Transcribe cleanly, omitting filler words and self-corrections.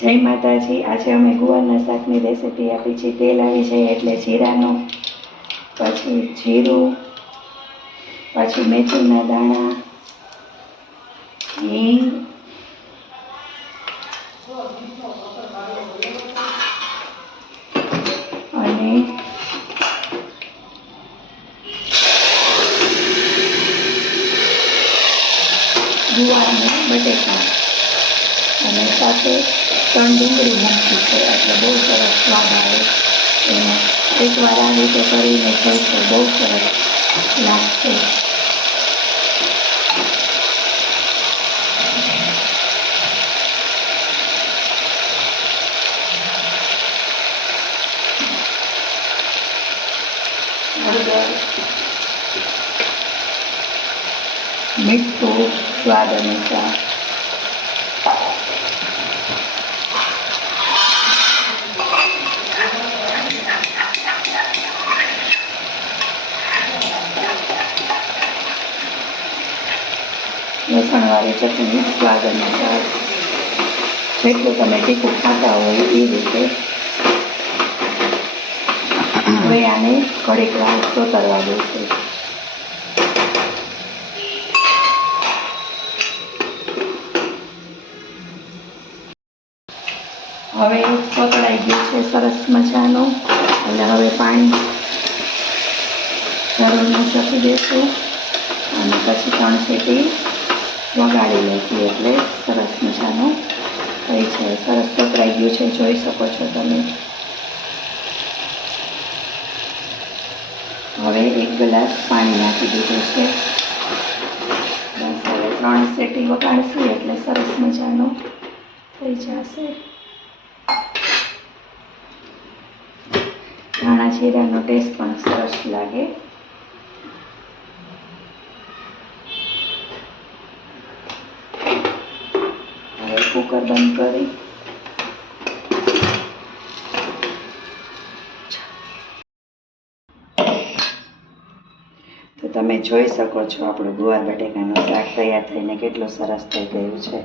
જય માતાજી। આજે અમે ગુવારના શાકની રેસીપી આપી છે। તેલ આવી જાય એટલે જીરાનો, પછી જીરું, પછી મેથીના દાણા, હિંગ, અને ગુવાર અને બટેકા, અને સાથે 3 ડુંગળી નાખી છે એટલે બહુ સરસ સ્વાદ આવે એનો। એકવાર આ રીતે કરીને જોઈશું, બહુ સરસ લાગશે। હળદર, મીઠું સ્વાદ અનુસાર, લસણવાળી ચટણી સ્વાદ અનુસાર, જેટલું તમે તીખું ખાતા હોય એ રીતે। હવે આને ઘડીક વાર સોતરવા દઈશું। હવે સોતળાઈ ગયું છે સરસ મજાનું, એટલે હવે પાણી જરૂર મૂકી દઈશું અને પછી 3 સીટી વગાડી લઈશું એટલે સરસ મજાનું થઈ જાય। સરસ સોતરાઈ ગયું છે, જોઈ શકો છો તમે। હવે 1 ગ્લાસ પાણી નાખી દીધું છે। બસ હવે 3 સીટી વગાડીશું એટલે સરસ મજાનું થઈ જશે। ધાણા જીરાનો ટેસ્ટ પણ સરસ લાગે। હવે કુકર બંધ કરી તો તમે જોઈ શકો છો આપણું ગુવાર બટેકાનું શાક તૈયાર થઈને કેટલું સરસ થઈ ગયું છે।